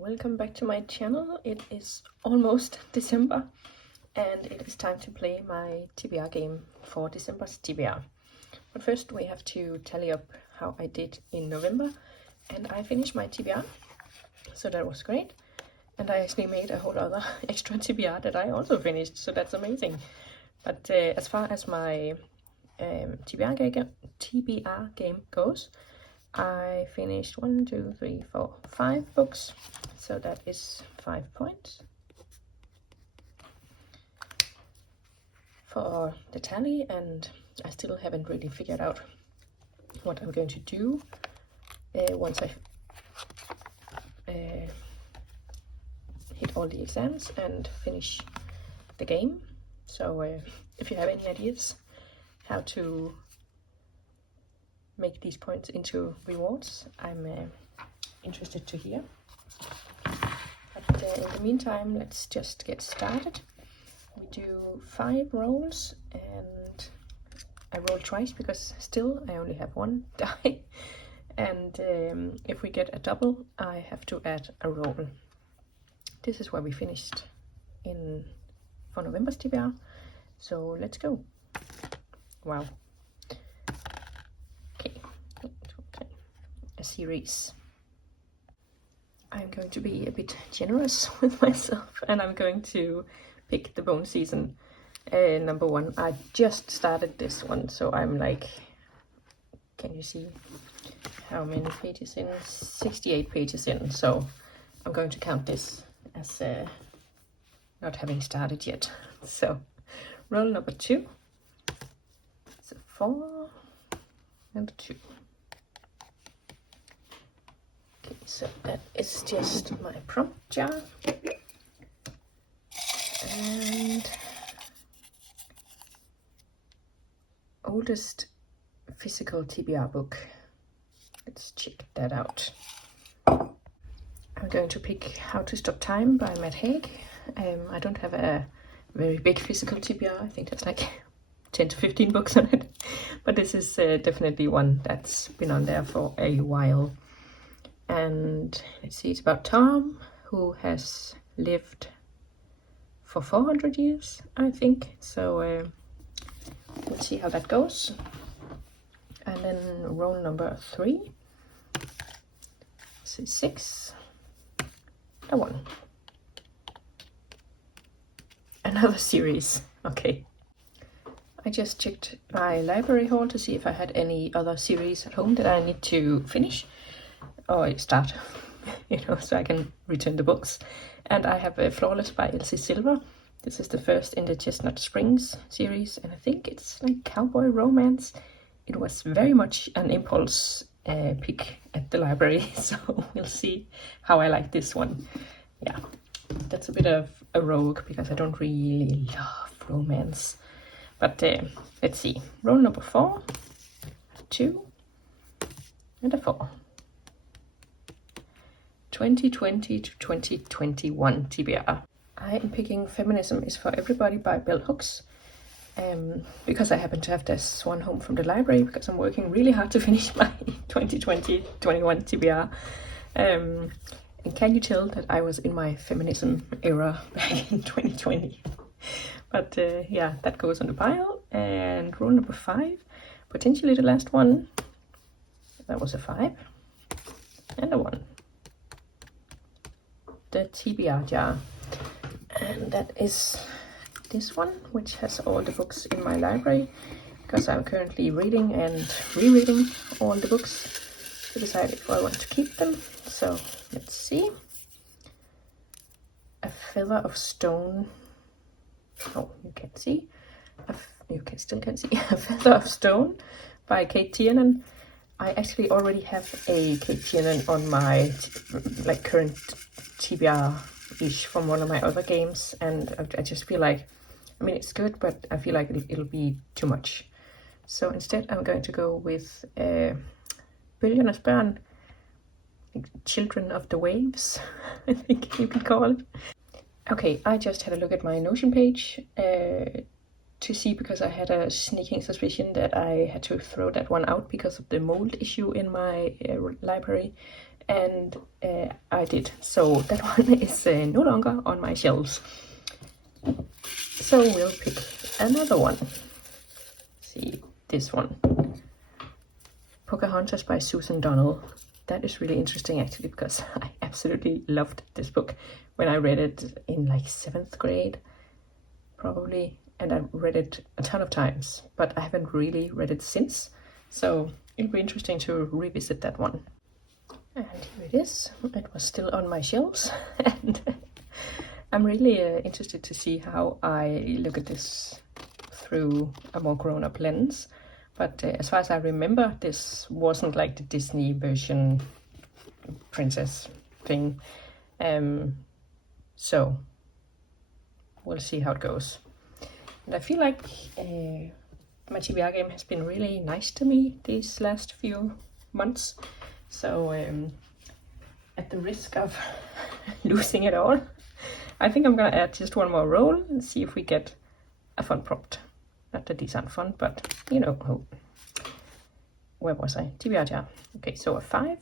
Welcome back to my channel. It is almost December and it is time to play my TBR game for December's TBR. But first we have to tally up how I did in November, and I finished my TBR, so that was great. And I actually made a whole other extra TBR that I also finished, so that's amazing. But as far as my TBR game goes, I finished 1, 2, 3, 4, 5 books, so that is 5 points. For the tally, and I still haven't really figured out what I'm going to do once I hit all the exams and finish the game. So if you have any ideas how to make these points into rewards, I'm interested to hear. But in the meantime, let's just get started. We do 5 rolls, and I roll twice because still I only have 1 die. And if we get a double, I have to add a roll. This is where we finished for November's TBR. So let's go. Wow. A series. I'm going to be a bit generous with myself, and I'm going to pick the Bone Season number 1. I just started this one, so I'm like, can you see how many pages in? 68 pages in, so I'm going to count this as not having started yet. So roll number 2. It's a 4 and a 2. So that is just my prompt jar, and oldest physical TBR book. Let's check that out. I'm going to pick How to Stop Time by Matt Haig. I don't have a very big physical TBR. I think there's like 10 to 15 books on it, but this is definitely one that's been on there for a while. And let's see, it's about Tom, who has lived for 400 years, I think. So we'll see how that goes. And then roll number 3. So 6, a 1. Another series. Okay. I just checked my library haul to see if I had any other series at home that I need to finish. Or start, so I can return the books. And I have Flawless by Elsie Silver. This is the first in the Chestnut Springs series, and I think it's like cowboy romance. It was very much an impulse pick at the library, so we'll see how I like this one. Yeah, that's a bit of a rogue because I don't really love romance. But let's see. Roll number 4, 2, and a 4. 2020 to 2021 TBR. I am picking Feminism is for Everybody by Bell Hooks, because I happen to have this one home from the library because I'm working really hard to finish my 2020-21 TBR. And can you tell that I was in my feminism era back in 2020? But yeah, that goes on the pile. And roll number 5, potentially the last one. That was a 5 and a 1. The TBR jar, and that is this one, which has all the books in my library because I'm currently reading and rereading all the books to decide if I want to keep them. So let's see. A Feather of Stone. Oh, you can't see. Still can't see. A Feather of Stone by Kate Tiernan. I actually already have a Kate Tiernan on my current TBR-ish from one of my other games, and I just feel like, it's good, but I feel like it'll be too much. So instead I'm going to go with Bølgernes Børn, Children of the Waves, I think you could call it. Okay, I just had a look at my Notion page to see, because I had a sneaking suspicion that I had to throw that one out because of the mold issue in my library. And I I did. So that one is no longer on my shelves. So we'll pick another one. See, this one. Pocahontas by Susan Donnell. That is really interesting actually, because I absolutely loved this book when I read it in like 7th grade, probably. And I've read it a ton of times, but I haven't really read it since. So it'll be interesting to revisit that one. And here it is. It was still on my shelves. And I'm really interested to see how I look at this through a more grown-up lens. But as far as I remember, this wasn't like the Disney version princess thing. So we'll see how it goes. And I feel like my TBR game has been really nice to me these last few months. So at the risk of losing it all, I think I'm gonna add just one more roll and see if we get a fun prompt. Not that these aren't fun, but you know, where was I? TBR jar. Okay, so a 5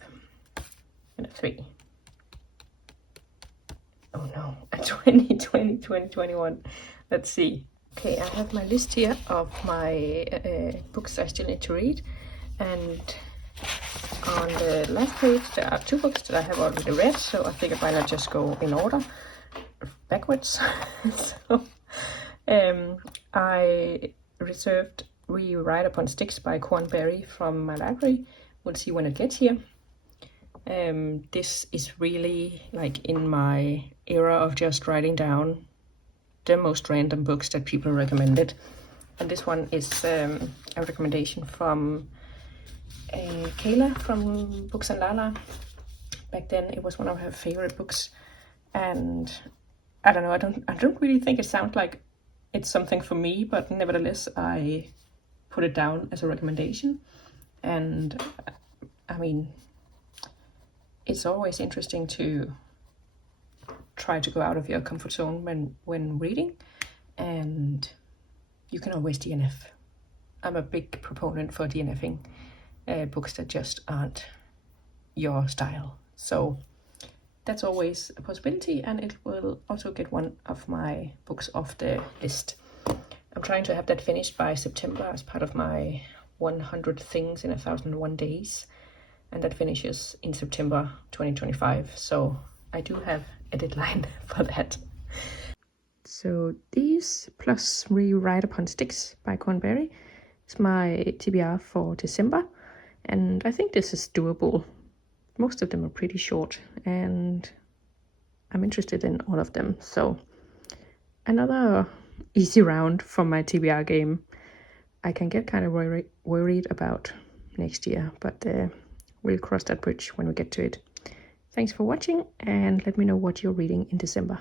and a 3. Oh no, a 20, 20, 20, 21. Let's see. Okay, I have my list here of my books I still need to read, and on the last page there are 2 books that I have already read, so I figured why not just go in order backwards. So I reserved Rewrite Upon Sticks by Corn Berry from my library. We'll see when it gets here. This is really like in my era of just writing down the most random books that people recommended. And this one is a recommendation from Kayla from Books and Lala. Back then it was one of her favorite books, and I don't know, I don't really think it sounds like it's something for me, but nevertheless I put it down as a recommendation. And I mean, it's always interesting to try to go out of your comfort zone when reading, and you can always DNF. I'm a big proponent for DNFing books that just aren't your style. So that's always a possibility, and it will also get one of my books off the list. I'm trying to have that finished by September as part of my 100 Things in 1001 Days, and that finishes in September 2025. So I do have a deadline for that. So these plus Rewrite Upon Sticks by Cornberry is my TBR for December, and I think this is doable. Most of them are pretty short, and I'm interested in all of them. So another easy round from my TBR game. I can get kind of worried about next year, but we'll cross that bridge when we get to it. Thanks for watching, and let me know what you're reading in December.